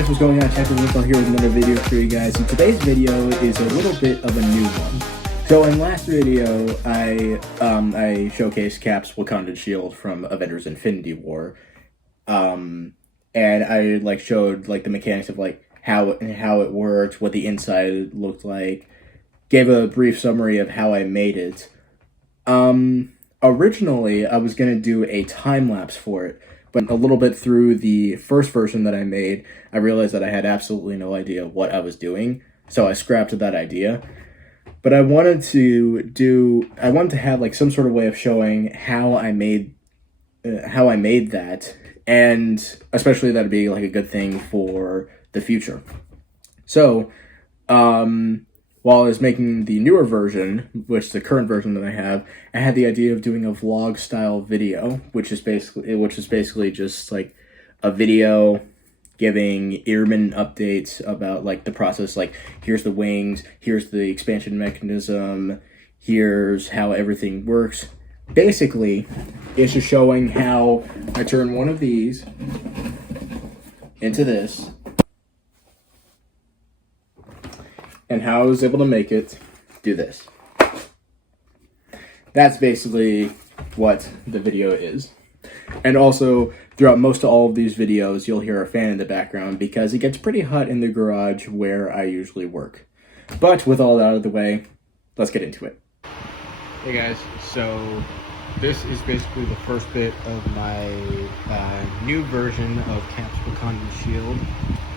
guys, what's going on? Captain America here with another video for you guys. And today's video is a little bit of a new one. So in last video, I showcased Cap's Wakandan Shield from Avengers Infinity War. And I showed the mechanics of how it worked, what the inside looked like, gave a brief summary of how I made it. Originally I was gonna do a time lapse for it, but a little bit through the first version that I made, I realized that I had absolutely no idea what I was doing, so I scrapped that idea. But I wanted to have some sort of way of showing how I made that, and especially that'd be a good thing for the future. So, while I was making the newer version, which is the current version that I have, I had the idea of doing a vlog style video, which is basically just a video giving airman updates about the process. Here's the wings, here's the expansion mechanism, here's how everything works. Basically, it's just showing how I turn one of these into this, and how I was able to make it do this. That's basically what the video is. And also, throughout most of all of these videos, you'll hear a fan in the background because it gets pretty hot in the garage where I usually work. But with all that out of the way, let's get into it. Hey guys, so this is basically the first bit of my new version of Cap's Wakandan Shield.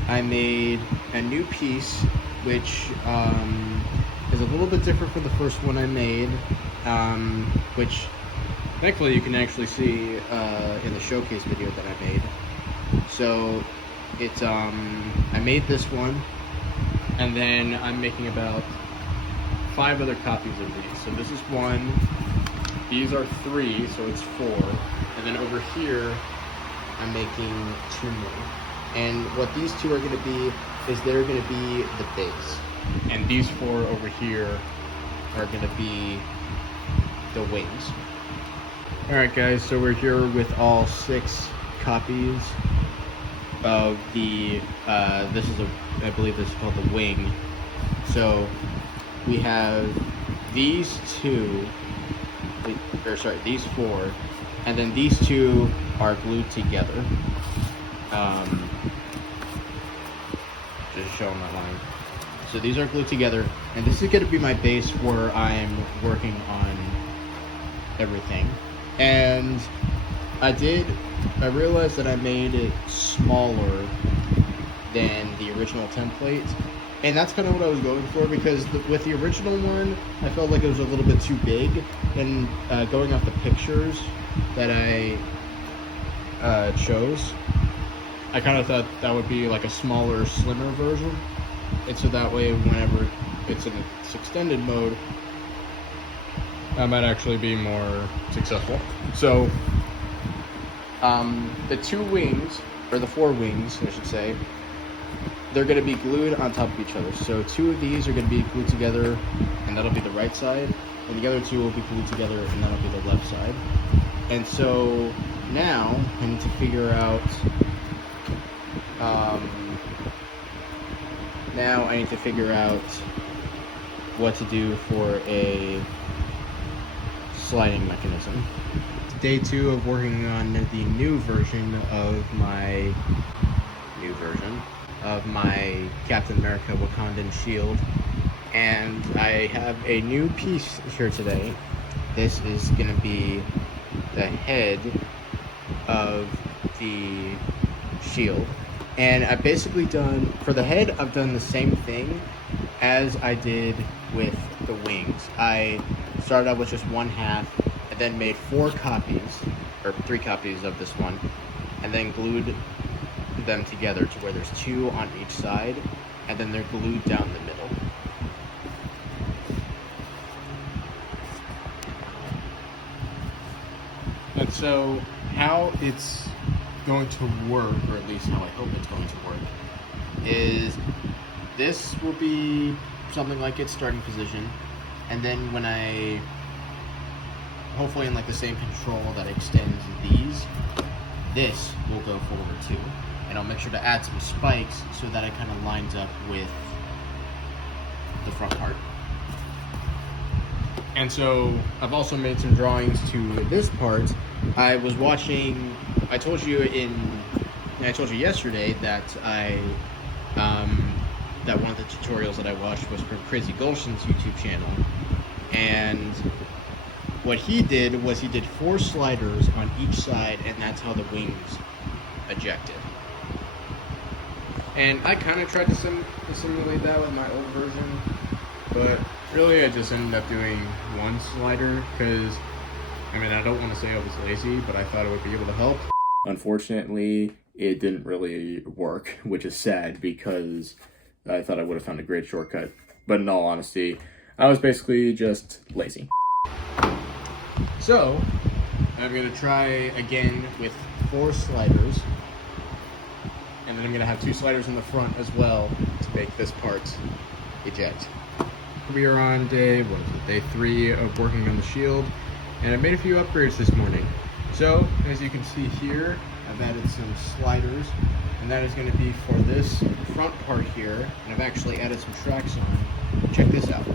I made a new piece, which is a little bit different from the first one I made, which thankfully you can actually see in the showcase video that I made. So it's I made this one, and then I'm making about 5 other copies of these. So this is 1, these are 3, so it's 4, and then over here I'm making 2 more. And what these 2 are going to be is they're going to be the base, and these 4 over here are going to be the wings. Alright guys, so we're here with all 6 copies of the, I believe this is called the wing. So we have these 2, these 4, and then these 2 are glued together. Just showing that line. So these are glued together, and this is going to be my base where I'm working on everything. And I realized that I made it smaller than the original template, and that's kind of what I was going for, because with the original one I felt like it was a little bit too big, and going off the pictures that I chose, I kind of thought that would be a smaller, slimmer version, and so that way whenever it's in its extended mode, I might actually be more successful. So the 2 wings, or the 4 wings I should say, they're going to be glued on top of each other. So 2 of these are going to be glued together, and that'll be the right side, and the other 2 will be glued together, and that'll be the left side. And so now I need to figure out what to do for a sliding mechanism. Day 2 of working on the new version of my Captain America Wakandan Shield, and I have a new piece here today. This is going to be the head of the shield. And I've basically done, for the head, I've done the same thing as I did with the wings. I started out with just 1/2, and then made 4 copies, or 3 copies of this one, and then glued them together to where there's 2 on each side, and then they're glued down the middle. And so how it's going to work, or at least how I hope it's going to work, is this will be something like its starting position, and then when I, hopefully in the same control that extends these, this will go forward too. And I'll make sure to add some spikes so that it kind of lines up with the front part. And so I've also made some drawings to this part. I was watching, I told you yesterday that that one of the tutorials that I watched was from Crazy Gulshan's YouTube channel. And what he did was he did 4 sliders on each side, and that's how the wings ejected. And I kind of tried to simulate that with my old version, but really I just ended up doing 1 slider because, I mean, I don't want to say I was lazy, but I thought it would be able to help. Unfortunately, it didn't really work, which is sad because I thought I would have found a great shortcut. But in all honesty, I was basically just lazy. So, I'm going to try again with 4 sliders. And then I'm going to have 2 sliders in the front as well to make this part eject. We are on day 3 of working on the shield. And I made a few upgrades this morning. So, as you can see here, I've added some sliders. And that is going to be for this front part here. And I've actually added some tracks on. Check this out.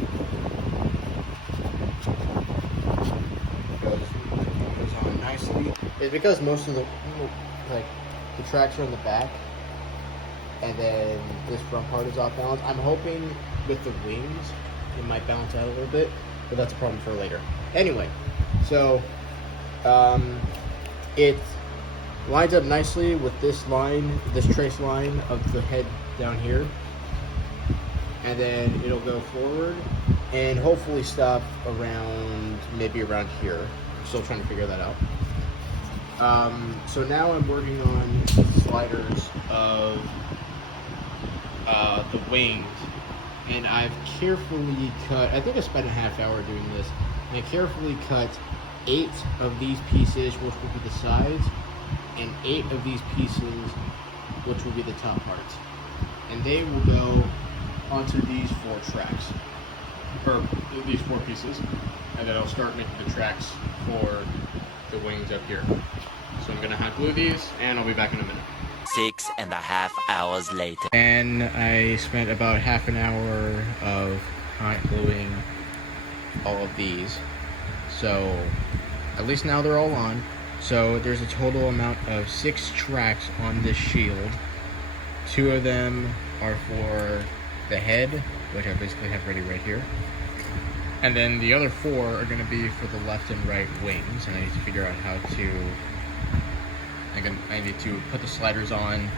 Goes on nicely. It's because most of the tracks are in the back, and then this front part is off balance. I'm hoping with the wings it might balance out a little bit, but that's a problem for later. Anyway, so it lines up nicely with this line, this trace line of the head down here, and then it'll go forward and hopefully stop around, maybe around here. I'm still trying to figure that out. So now I'm working on the sliders of the wings, and I've carefully cut, I think I spent a half hour doing this, and I carefully cut 8 of these pieces, which will be the sides, and 8 of these pieces, which will be the top parts. And they will go onto these 4 tracks, or these 4 pieces, and then I'll start making the tracks for the wings up here. So I'm gonna hot glue these, and I'll be back in a minute. 6.5 hours later. And I spent about half an hour of hot gluing all of these. So at least now they're all on. So there's a total amount of 6 tracks on this shield. 2 of them are for the head, which I basically have ready right here. And then the other 4 are going to be for the left and right wings. And I need to figure out how to... I need to put the sliders on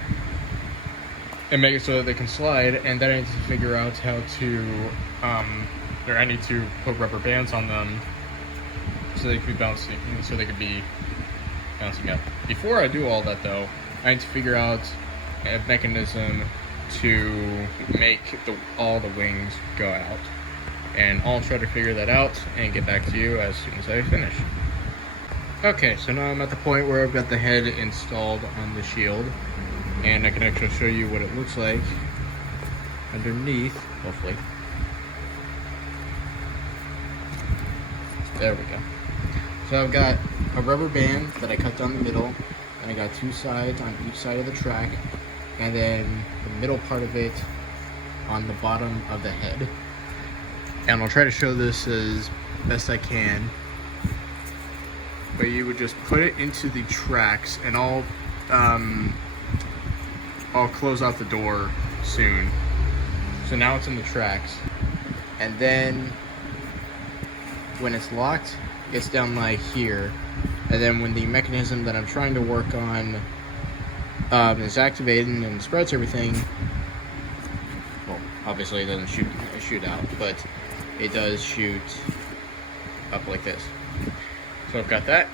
and make it so that they can slide. And then I need to figure out how to... or I need to put rubber bands on them so they could be bouncing, so they could be bouncing up. Before I do all that though, I need to figure out a mechanism to make all the wings go out. And I'll try to figure that out and get back to you as soon as I finish. Okay, so now I'm at the point where I've got the head installed on the shield, and I can actually show you what it looks like underneath, hopefully. There we go. So I've got a rubber band that I cut down the middle, and I got 2 sides on each side of the track, and then the middle part of it on the bottom of the head. And I'll try to show this as best I can. But you would just put it into the tracks, and I'll close out the door soon. So now it's in the tracks, and then when it's locked, it's down like here. And then when the mechanism that I'm trying to work on is activated and spreads everything, well, obviously it doesn't shoot out, but it does shoot up like this. So I've got that.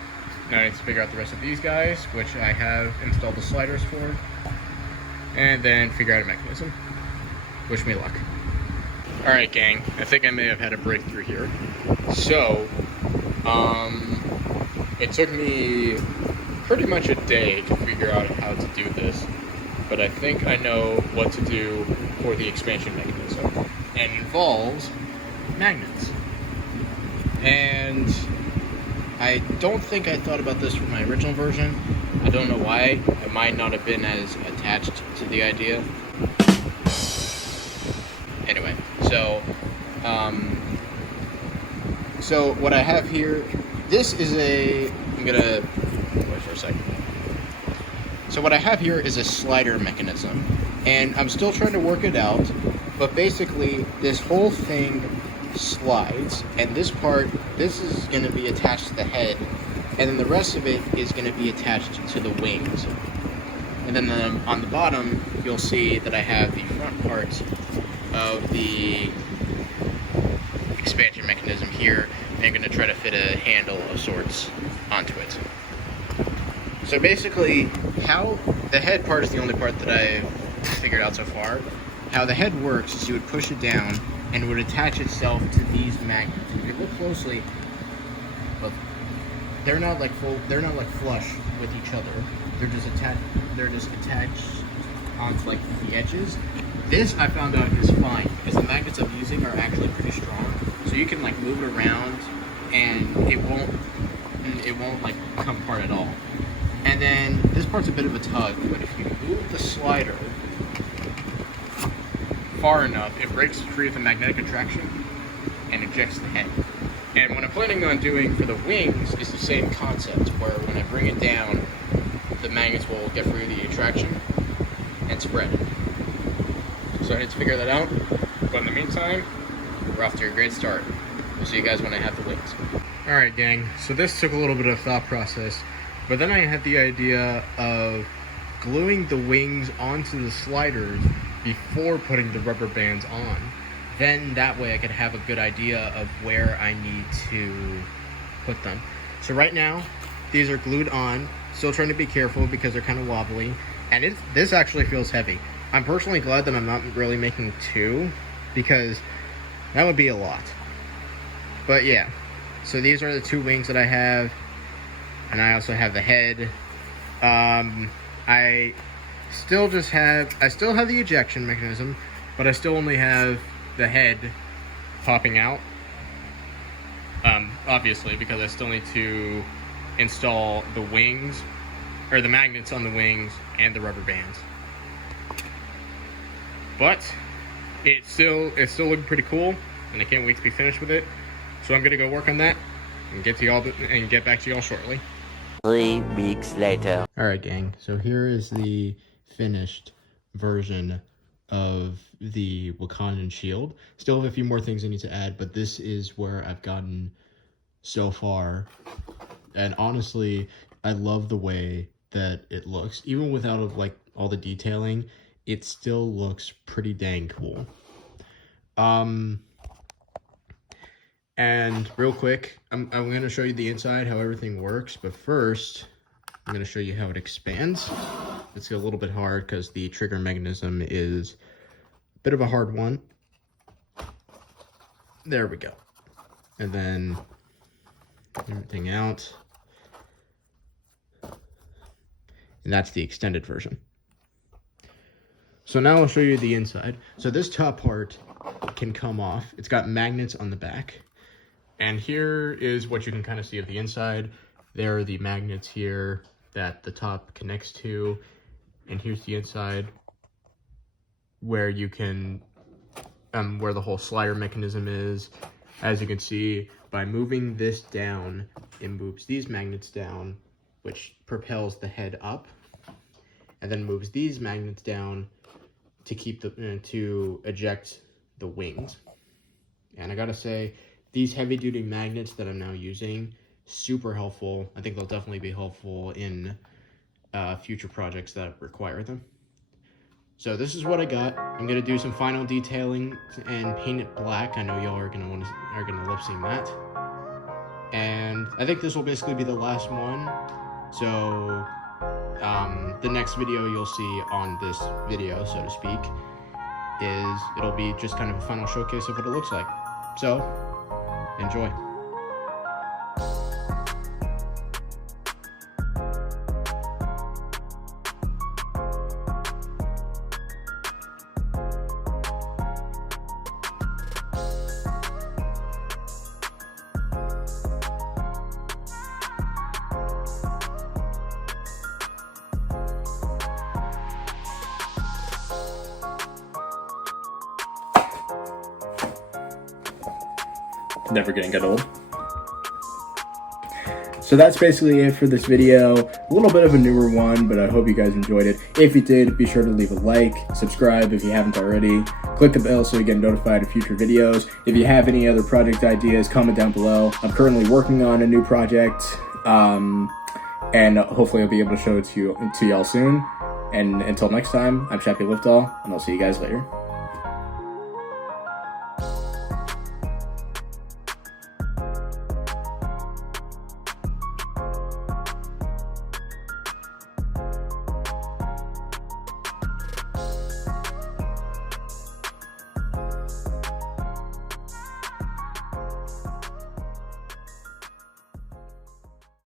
Now I need to figure out the rest of these guys, which I have installed the sliders for, and then figure out a mechanism. Wish me luck. Alright gang, I think I may have had a breakthrough here. So, it took me pretty much a day to figure out how to do this, but I think I know what to do for the expansion mechanism. And it involves magnets. And I don't think I thought about this for my original version. I don't know why. I might not have been as attached to the idea. Anyway, so what I have here, this is I'm gonna wait for a second. So what I have here is a slider mechanism, and I'm still trying to work it out, but basically this whole thing slides, and this is going to be attached to the head, and then the rest of it is going to be attached to the wings. And then on the bottom, you'll see that I have the front part of the expansion mechanism here, and I'm going to try to fit a handle of sorts onto it. So basically, how the head part is the only part that I've figured out so far. How the head works is you would push it down and it would attach itself to these magnets. And if you look closely, look, they're not like flush with each other. They're just attached onto like the edges. This I found out is fine because the magnets I'm using are actually pretty strong. So you can like move it around and it won't like come apart at all. And then this part's a bit of a tug, but if you move the slider far enough, it breaks free of the magnetic attraction and ejects the head. And what I'm planning on doing for the wings is the same concept, where when I bring it down, the magnets will get free of the attraction and spread. So I need to figure that out. But in the meantime, we're off to a great start. We'll see you guys when I have the wings. Alright gang, so this took a little bit of thought process. But then I had the idea of gluing the wings onto the sliders before putting the rubber bands on. Then that way I could have a good idea of where I need to put them. So right now, these are glued on. Still trying to be careful because they're kind of wobbly. And this actually feels heavy. I'm personally glad that I'm not really making two, because that would be a lot. But yeah, so these are the two wings that I have. And I also have the head. I still have the ejection mechanism, but I still only have the head popping out. Obviously, because I still need to install the wings, or the magnets on the wings and the rubber bands. But it's still looking pretty cool, and I can't wait to be finished with it. So I'm gonna go work on that and get back to y'all shortly. 3 weeks later. Alright gang, so here is the finished version of the Wakandan Shield. Still have a few more things I need to add, but this is where I've gotten so far. And honestly, I love the way that it looks. Even without like all the detailing, it still looks pretty dang cool. And real quick, I'm going to show you the inside, how everything works. But first, I'm going to show you how it expands. It's a little bit hard because the trigger mechanism is a bit of a hard one. There we go. And then everything out. And that's the extended version. So now I'll show you the inside. So this top part can come off. It's got magnets on the back. And here is what you can kind of see of the inside. There are the magnets here that the top connects to. And here's the inside where you can, where the whole slider mechanism is. As you can see, by moving this down, it moves these magnets down, which propels the head up, and then moves these magnets down to keep to eject the wings. And I gotta say, these heavy duty magnets that I'm now using, super helpful. I think they'll definitely be helpful in future projects that require them. So this is what I got. I'm gonna do some final detailing and paint it black. I know y'all are gonna love seeing that. And I think this will basically be the last one. So the next video you'll see on this video, so to speak, it'll be just kind of a final showcase of what it looks like. So enjoy. never gonna get old. So that's basically it for this video. A little bit of a newer one, but I hope you guys enjoyed it. If you did, be sure to leave a like, subscribe if you haven't already. Click the bell so you get notified of future videos. If you have any other project ideas, comment down below. I'm currently working on a new project, and hopefully I'll be able to show it to y'all soon. And until next time, I'm Chappie Liftall, and I'll see you guys later.